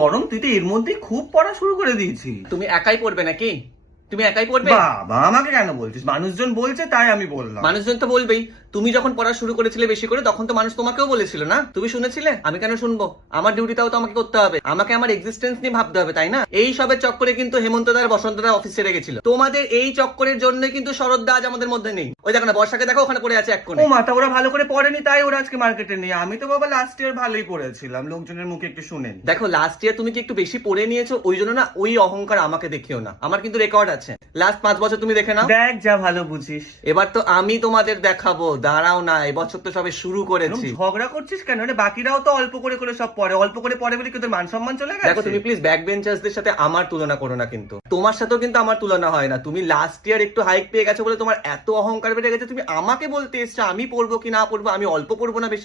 গরম, তুই তো এর মধ্যে খুব পড়া শুরু করে দিয়েছিস। তুমি একাই পড়বে নাকি? তুমি একাই পড়বে? বাবা, আমাকে কেন বলছিস? মানুষজন বলছে তাই আমি বললাম। মানুষজন তো বলবেই। তুমি যখন পড়া শুরু করেছিলে বেশি করে, তখন তো মানুষ তোমাকেও বলেছিল না? তুমি শুনেছিলে? আমি কেন শুনবো? আমার ডিউটিটাও তো আমাকে করতে হবে, আমাকে আমার এক্সিস্টেন্স নিয়ে ভাবতে হবে, তাই না? এই সবের চক্করে কিন্তু হেমন্ত দা আর বসন্ত দা অফিস ছেড়ে গেছিল। তোমাদের এই চক্করের জন্য কিন্তু শরৎ দা আজ আমাদের মধ্যে নেই। ওই দেখো না, বর্ষাকে দেখো ওখানে পড়ে আছে এক কোণে। ও মাথা, ওরা ভালো করে পড়েনি তাই ওরা আজকে মার্কেটে নেই। আমি তো বাবা লাস্ট ইয়ার ভালোই পড়েছিলাম, লোকজনের মুখে একটু শুনেন। দেখো, লাস্ট ইয়ার তুমি কি একটু বেশি পড়ে নিয়েছো, ওই জন্য না ওই অহংকার আমাকে দেখিও না। আমার কিন্তু রেকর্ড আছে, লাস্ট 5 বছর তুমি দেখে নাও। দেখ, যা ভালো বুঝিস। এবার তো আমি তোমাদের দেখাবো, দাঁড়াও না, এবছর তো সবে শুরু করেছি। ঝগড়া করছিস কেন? বাকিরাও তো অল্প করে করে সব পড়ে, অল্প করে পড়ে বলে কি তোর মান সম্মান চলে গেছে? দেখো, তুমি প্লিজ ব্যাক বেঞ্চার্সদের সাথে আমার তুলনা করো না, কিন্তু তোমার সাথেও কিন্তু আমার তুলনা হয় না। তুমি লাস্ট ইয়ার একটু হাইক পেয়ে গেছো বলে তোমার এত অহংকার বেড়ে গেছে, তুমি আমাকে বলতে এসছো আমি পড়বো কি না পড়বো, আমি অল্প পড়বো না বেশি